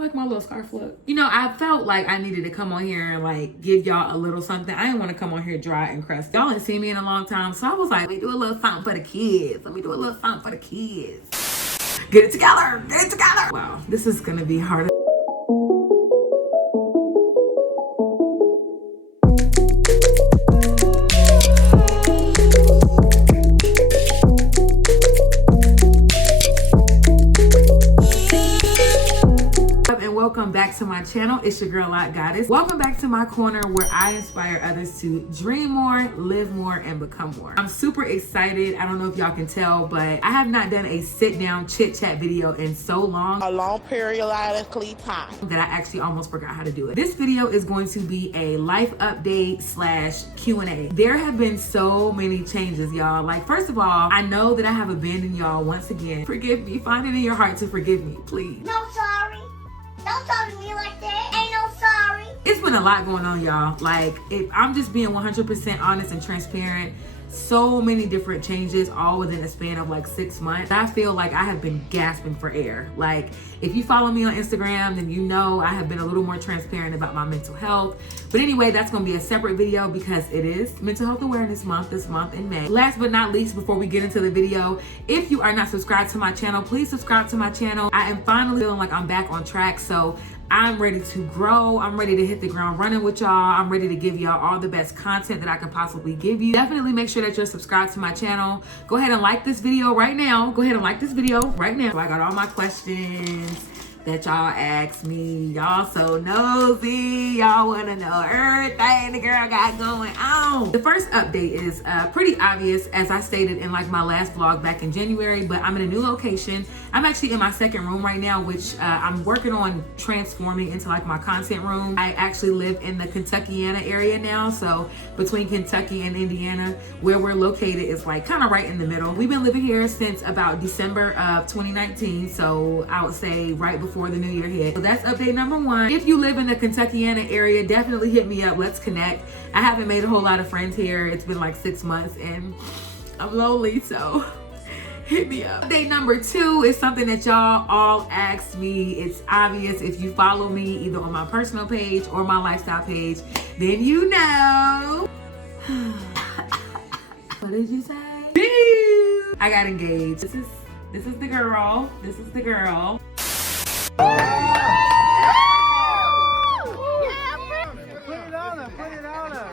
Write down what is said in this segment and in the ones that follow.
like my little scarf look. You know, I felt like I needed to come on here and like give y'all a little something. I didn't want to come on here dry and crusty. Y'all ain't seen me in a long time, so I was like, let me do a little something for the kids. Let me do a little something for the kids. Get it together. Get it together. Wow, this is gonna be hard. Welcome back to my channel. It's your girl Lot Goddess. Welcome back to my corner where I inspire others to dream more, live more, and become more. I'm super excited. I don't know if y'all can tell, but I have not done a sit down chit chat video in so long. A long periodically time. That I actually almost forgot how to do it. This video is going to be a life update / Q&A. There have been so many changes, y'all. Like, first of all, I know that I have abandoned y'all once again. Forgive me. Find it in your heart to forgive me, please. No, sorry. Don't talk to me like that. Ain't no sorry. It's been a lot going on, y'all. Like, if I'm just being 100% honest and transparent, so many different changes all within a span of like 6 months. I feel like I have been gasping for air. Like, if you follow me on Instagram, then you know I have been a little more transparent about my mental health. But anyway, that's gonna be a separate video because it is Mental Health Awareness Month this month in May. Last but not least, before we get into the video, if you are not subscribed to my channel, please subscribe to my channel. I am finally feeling like I'm back on track, so I'm ready to grow. I'm ready to hit the ground running with y'all. I'm ready to give y'all all the best content that I can possibly give you. Definitely make sure that you're subscribed to my channel. Go ahead and like this video right now. Go ahead and like this video right now. So I got all my questions that y'all asked me. Y'all so nosy. Y'all wanna know everything the girl got going on. The first update is pretty obvious, as I stated in like my last vlog back in January, but I'm in a new location. I'm actually in my second room right now, which I'm working on transforming into like my content room. I actually live in the Kentuckiana area now, so between Kentucky and Indiana, where we're located is like kind of right in the middle. We've been living here since about December of 2019, so I would say right before the new year hit. So that's update number one. If you live in the Kentuckiana area, definitely hit me up. Let's connect. I haven't made a whole lot of friends here. It's been like 6 months and I'm lonely, so hit me up. Update number two is something that y'all all asked me. It's obvious if you follow me either on my personal page or my lifestyle page, then you know. What did you say? I got engaged. This is the girl. This is the girl. Put it on her, put it on her.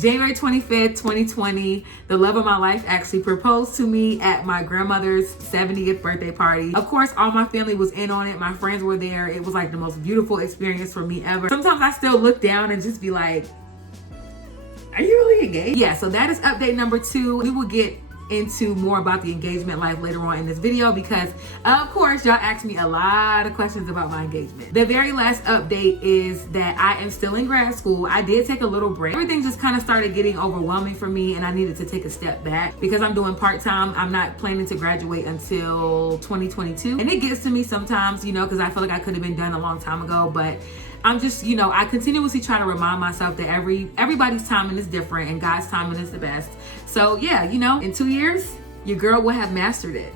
January 25th, 2020, the love of my life actually proposed to me at my grandmother's 70th birthday party. Of course, all my family was in on it. My friends were there. It was like the most beautiful experience for me ever. Sometimes I still look down and just be like, are you really engaged? Yeah, so that is update number two. We will get into more about the engagement life later on in this video because of course y'all asked me a lot of questions about my engagement. The very last update is that I am still in grad school. I did take a little break. Everything just kind of started getting overwhelming for me and I needed to take a step back because I'm doing part-time. I'm not planning to graduate until 2022 and it gets to me sometimes, you know, because I feel like I could have been done a long time ago, but I'm just, you know, I continuously try to remind myself that everybody's timing is different and God's timing is the best. So yeah, you know, in 2 years, your girl will have mastered it.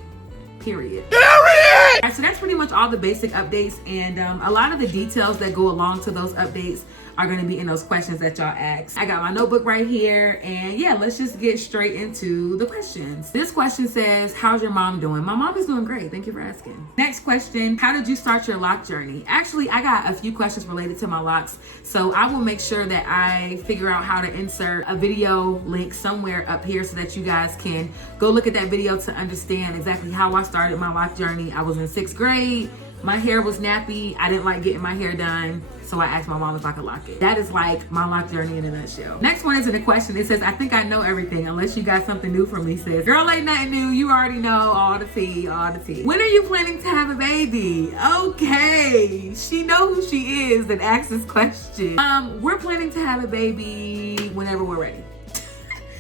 Period. Alright, so that's pretty much all the basic updates and a lot of the details that go along to those updates are going to be in those questions that y'all asked. I got my notebook right here and yeah, let's just get straight into the questions. This question says, how's your mom doing? My mom is doing great. Thank you for asking. Next question, how did you start your lock journey? Actually, I got a few questions related to my locks, so I will make sure that I figure out how to insert a video link somewhere up here so that you guys can go look at that video to understand exactly how I started my lock journey. I was in 6th grade. My hair was nappy. I didn't like getting my hair done. So I asked my mom if I could lock it. That is like my lock journey in a nutshell. Next one isn't a question. It says, I think I know everything unless you got something new for me. Sis, girl, ain't nothing new. You already know all the tea, all the tea. When are you planning to have a baby? Okay, she know who she is that asked this question. We're planning to have a baby whenever we're ready.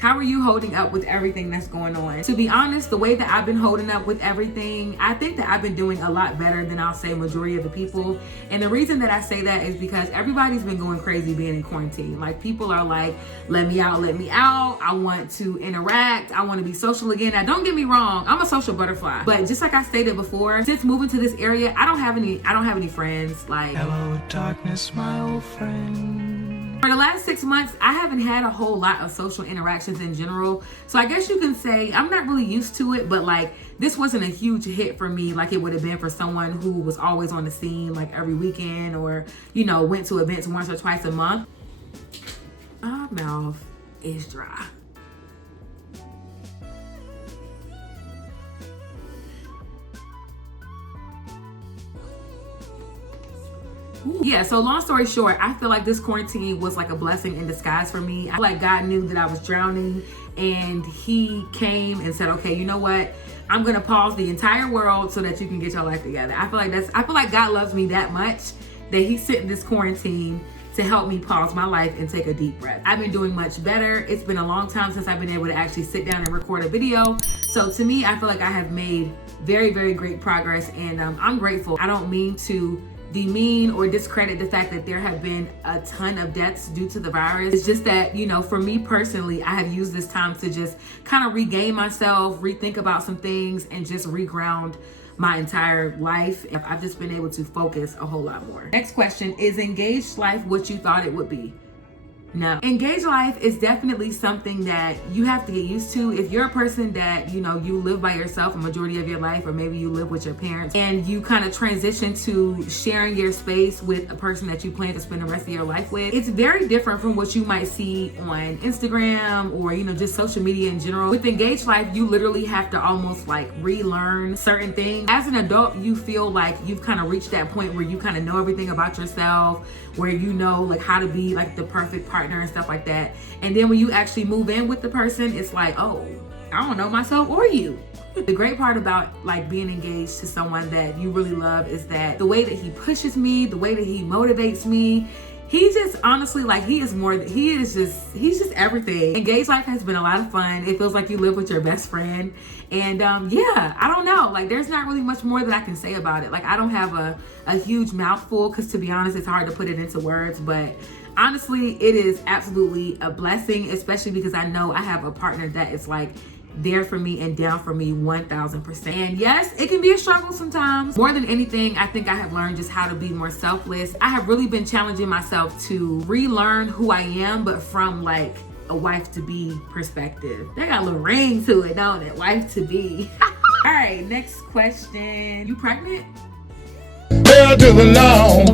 How are you holding up with everything that's going on? To be honest, the way that I've been holding up with everything, I think that I've been doing a lot better than I'll say majority of the people. And the reason that I say that is because everybody's been going crazy being in quarantine. Like, people are like, let me out, let me out. I want to interact. I want to be social again. Now, don't get me wrong, I'm a social butterfly. But just like I stated before, since moving to this area, I don't have any friends. Like, hello darkness, my old friend. For the last 6 months, I haven't had a whole lot of social interactions in general. So I guess you can say I'm not really used to it, but like, this wasn't a huge hit for me like it would have been for someone who was always on the scene like every weekend, or, you know, went to events once or twice a month. My mouth is dry. Yeah, so long story short, I feel like this quarantine was like a blessing in disguise for me. I feel like God knew that I was drowning, and he came and said, okay, you know what? I'm gonna pause the entire world so that you can get your life together. I feel like God loves me that much that he sent in this quarantine to help me pause my life and take a deep breath. I've been doing much better. It's been a long time since I've been able to actually sit down and record a video. So to me, I feel like I have made very, very great progress, and I'm grateful. I don't mean to demean or discredit the fact that there have been a ton of deaths due to the virus. It's just that, you know, for me personally, I have used this time to just kind of regain myself, rethink about some things, and just reground my entire life. I've just been able to focus a whole lot more. Next question, is engaged life what you thought it would be? No. Engaged life is definitely something that you have to get used to. If you're a person that, you know, you live by yourself a majority of your life, or maybe you live with your parents, and you kind of transition to sharing your space with a person that you plan to spend the rest of your life with, it's very different from what you might see on Instagram or, you know, just social media in general. With engaged life, you literally have to almost like relearn certain things. As an adult, you feel like you've kind of reached that point where you kind of know everything about yourself, where you know like how to be like the perfect partner and stuff like that. And then when you actually move in with the person, it's like, oh, I don't know myself or you. The great part about like being engaged to someone that you really love is that the way that he pushes me, the way that he motivates me, he just honestly, like, he's just everything. Engaged life has been a lot of fun. It feels like you live with your best friend. And yeah, I don't know, like, there's not really much more that I can say about it. Like, I don't have a huge mouthful, because to be honest, it's hard to put it into words, but honestly, it is absolutely a blessing, especially because I know I have a partner that is like there for me and down for me 1000%. And yes, it can be a struggle sometimes. More than anything, I think I have learned just how to be more selfless. I have really been challenging myself to relearn who I am, but from like a wife to be perspective. They got a little ring to it, don't it? Wife to be. All right, next question. You pregnant? Hell to the no,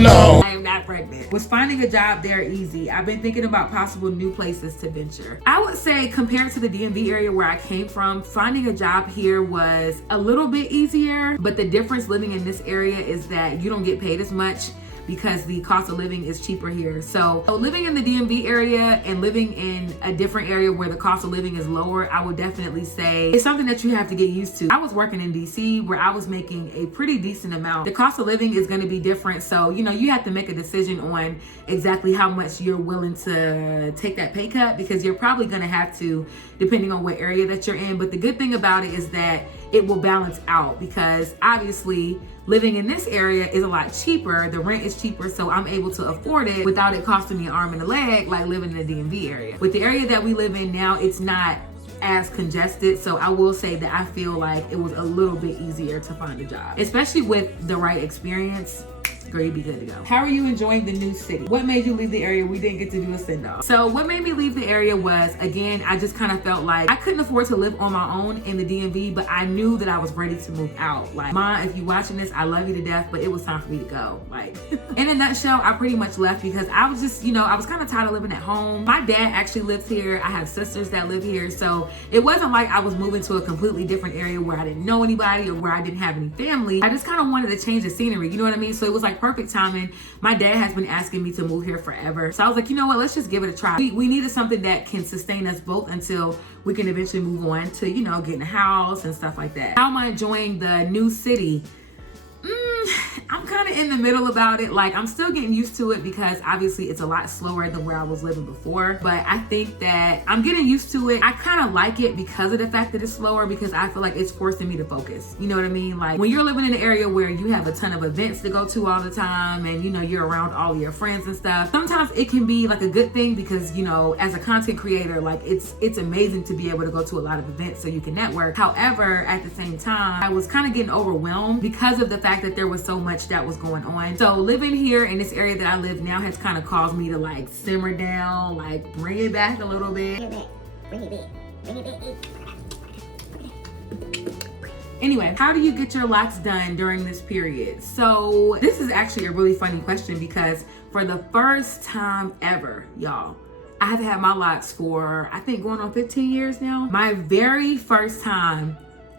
no. I am not pregnant. Was finding a job there easy? I've been thinking about possible new places to venture. I would say compared to the DMV area where I came from, finding a job here was a little bit easier, but the difference living in this area is that you don't get paid as much because the cost of living is cheaper here. So living in the DMV area and living in a different area where the cost of living is lower, I would definitely say it's something that you have to get used to. I was working in DC where I was making a pretty decent amount. The cost of living is going to be different. So, you know, you have to make a decision on exactly how much you're willing to take that pay cut, because you're probably going to have to, depending on what area that you're in. But the good thing about it is that it will balance out, because obviously living in this area is a lot cheaper. The rent is cheaper, so I'm able to afford it without it costing me an arm and a leg like living in the DMV area. With the area that we live in now, it's not as congested, so I will say that I feel like it was a little bit easier to find a job, especially with the right experience. Girl, you'd be good to go. How are you enjoying the new city? What made you leave the area? We didn't get to do a send-off. So what made me leave the area was, again, I just kind of felt like I couldn't afford to live on my own in the DMV, but I knew that I was ready to move out. Like, Ma, if you watching this, I love you to death, but it was time for me to go. Like, in a nutshell, I pretty much left because I was just, you know, I was kind of tired of living at home. My dad actually lives here. I have sisters that live here. So it wasn't like I was moving to a completely different area where I didn't know anybody or where I didn't have any family. I just kind of wanted to change the scenery, you know what I mean? So it was like perfect timing. My dad has been asking me to move here forever. So I was like, you know what, let's just give it a try. We needed something that can sustain us both until we can eventually move on to, you know, getting a house and stuff like that. How am I enjoying the new city? I'm kind kind of in the middle about it. Like, I'm still getting used to it because obviously it's a lot slower than where I was living before. But I think that I'm getting used to it. I kind of like it because of the fact that it's slower, because I feel like it's forcing me to focus. You know what I mean? Like, when you're living in an area where you have a ton of events to go to all the time, and you know, you're around all of your friends and stuff, sometimes it can be like a good thing because, you know, as a content creator, like it's amazing to be able to go to a lot of events so you can network. However, at the same time, I was kind of getting overwhelmed because of the fact that there was so much that was going on. So living here in this area that I live now has kind of caused me to like simmer down, like bring it back a little bit. Bring it back. Bring it back. Anyway, how do you get your locks done during this period? So this is actually a really funny question because for the first time ever, y'all, I have had my locks for, I think, going on 15 years now. My very first time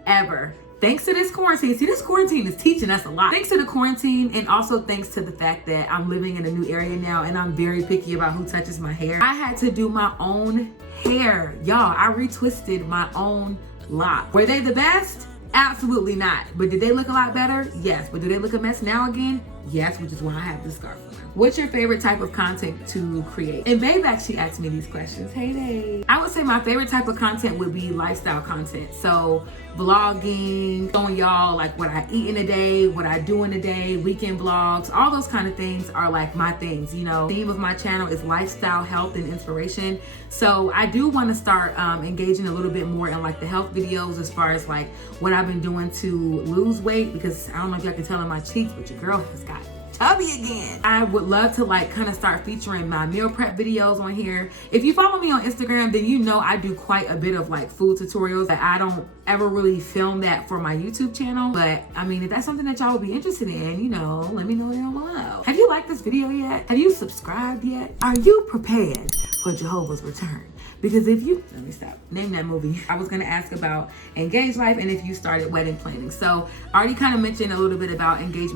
ever. Thanks to this quarantine. See, this quarantine is teaching us a lot. Thanks to the quarantine, and also thanks to the fact that I'm living in a new area now and I'm very picky about who touches my hair. I had to do my own hair. Y'all, I retwisted my own locks. Were they the best? Absolutely not. But did they look a lot better? Yes. But do they look a mess now again? Yes, which is why I have this scarf on. What's your favorite type of content to create? And Babe actually asked me these questions. Hey, Babe. I would say my favorite type of content would be lifestyle content. So vlogging, showing y'all like what I eat in a day, what I do in a day, weekend vlogs, all those kind of things are like my things. You know, the theme of my channel is lifestyle, health, and inspiration. So I do want to start engaging a little bit more in like the health videos as far as like what I've been doing to lose weight, because I don't know if y'all can tell in my cheeks, but your girl has got chubby again. I would love to like kind of start featuring my meal prep videos on here. If you follow me on Instagram, then you know I do quite a bit of like food tutorials. That I don't ever really film that for my YouTube channel, but I mean, if that's something that y'all would be interested in, you know, let me know down below. Have you liked this video yet? Have you subscribed yet? Are you prepared for Jehovah's return? Because if you, let me stop, name that movie. I was gonna ask about engaged life and if you started wedding planning. So I already kind of mentioned a little bit about engaged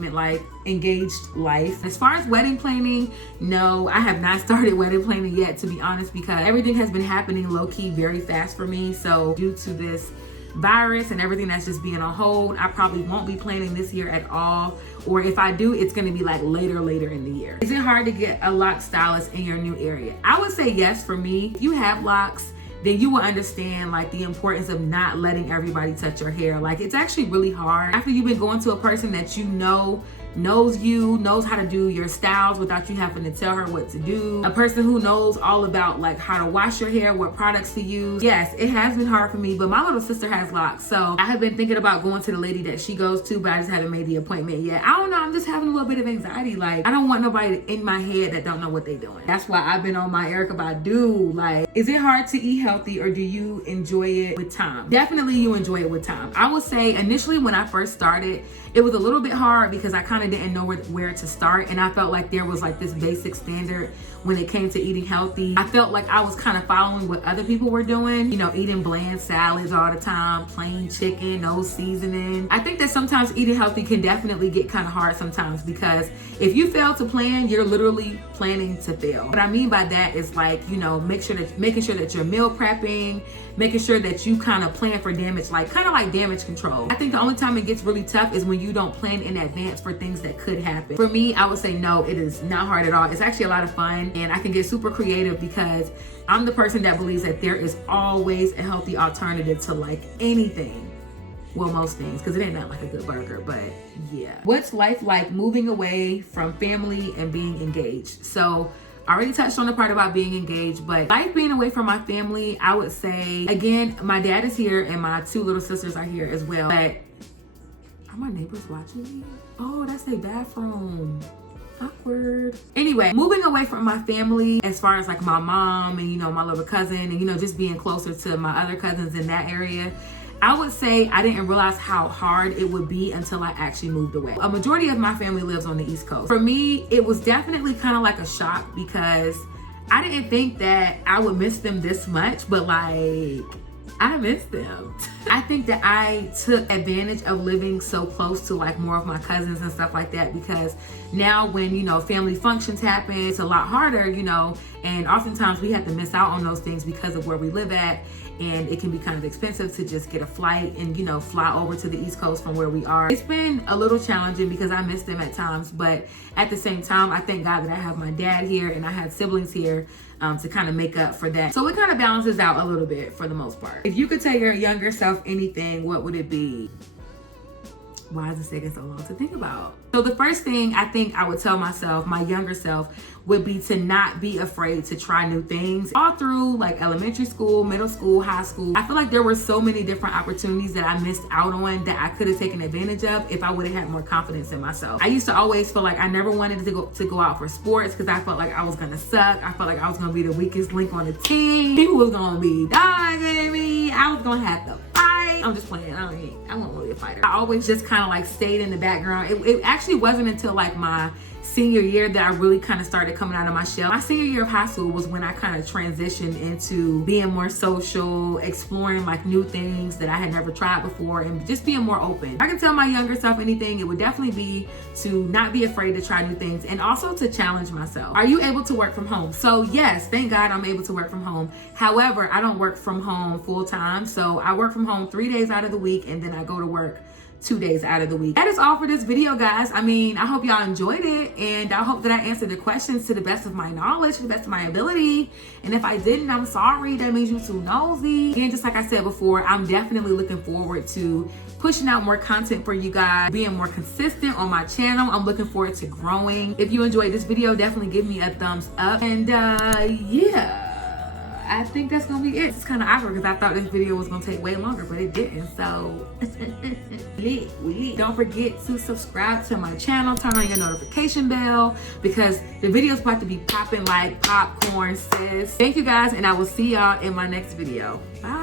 life. As far as wedding planning, no, I have not started wedding planning yet, to be honest, because everything has been happening low-key very fast for me. So due to this virus and everything that's just being on hold, I probably won't be planning this year at all, or if I do, it's going to be like later in the year. Is it hard to get a lock stylist in your new area? I would say yes. For me, if you have locks, then you will understand like the importance of not letting everybody touch your hair. Like, it's actually really hard after you've been going to a person that you know knows how to do your styles without you having to tell her what to do. A person who knows all about like how to wash your hair, what products to use. Yes, it has been hard for me, but my little sister has locks. So I have been thinking about going to the lady that she goes to, but I just haven't made the appointment yet. I don't know, I'm just having a little bit of anxiety. Like, I don't want nobody in my head that don't know what they're doing. That's why I've been on my Erykah Badu. Like, is it hard to eat healthy, or do you enjoy it with time? Definitely you enjoy it with time. I would say initially when I first started, it was a little bit hard because I kind of didn't know where to start, and I felt like there was like this basic standard when it came to eating healthy. I felt like I was kind of following what other people were doing, you know, eating bland salads all the time, plain chicken, no seasoning. I think that sometimes eating healthy can definitely get kind of hard sometimes, because if you fail to plan, you're literally planning to fail. What I mean by that is like, you know, making sure that you're meal prepping, making sure that you kind of plan for damage, like kind of like damage control. I think the only time it gets really tough is when you don't plan in advance for things that could happen. For me, I would say no, it is not hard at all. It's actually a lot of fun, and I can get super creative because I'm the person that believes that there is always a healthy alternative to like anything. Well, most things, because it ain't not like a good burger, but yeah. What's life like moving away from family and being engaged? So I already touched on the part about being engaged, but life being away from my family, I would say, again, my dad is here and my two little sisters are here as well. But are my neighbors watching me? Oh, that's their bathroom. Awkward. Anyway, moving away from my family as far as like my mom and, you know, my little cousin and, you know, just being closer to my other cousins in that area, I would say I didn't realize how hard it would be until I actually moved away. A majority of my family lives on the East Coast. For me, it was definitely kind of like a shock because I didn't think that I would miss them this much, but like, I miss them. I think that I took advantage of living so close to like more of my cousins and stuff like that, because now when, you know, family functions happen, it's a lot harder, you know, and oftentimes we have to miss out on those things because of where we live at. And it can be kind of expensive to just get a flight and, you know, fly over to the East Coast from where we are. It's been a little challenging because I miss them at times, but at the same time, I thank God that I have my dad here and I had siblings here to kind of make up for that. So it kind of balances out a little bit for the most part. If you could tell your younger self anything, what would it be? Why is it taking so long to think about? So the first thing I think I would tell myself, my younger self, would be to not be afraid to try new things. All through like elementary school, middle school, high school, I feel like there were so many different opportunities that I missed out on that I could have taken advantage of if I would have had more confidence in myself. I used to always feel like I never wanted to go out for sports because I felt like I was gonna suck. I felt like I was gonna be the weakest link on the team. People was gonna be dogging me. I was gonna have to fight. I'm just playing. I wasn't really a fighter. I always just kind of like stayed in the background. It actually wasn't until like my senior year that I really kind of started coming out of my shell. My senior year of high school was when I kind of transitioned into being more social, exploring like new things that I had never tried before, and just being more open. If I can tell my younger self anything, it would definitely be to not be afraid to try new things and also to challenge myself. Are you able to work from home? So yes, thank God I'm able to work from home. However, I don't work from home full time. So I work from home 3 days out of the week and then I go to work 2 days out of the week. That is all for this video, guys. I mean, I hope y'all enjoyed it, and I hope that I answered the questions to the best of my knowledge, to the best of my ability. And if I didn't, I'm sorry. That means you're too nosy. Again, just like I said before, I'm definitely looking forward to pushing out more content for you guys, being more consistent on my channel. I'm looking forward to growing. If you enjoyed this video, definitely give me a thumbs up. And yeah, I think that's gonna be it. It's kind of awkward because I thought this video was gonna take way longer, but it didn't. So lit. Don't forget to subscribe to my channel, turn on your notification bell, because the video's about to be popping like popcorn, sis. Thank you guys, and I will see y'all in my next video. Bye.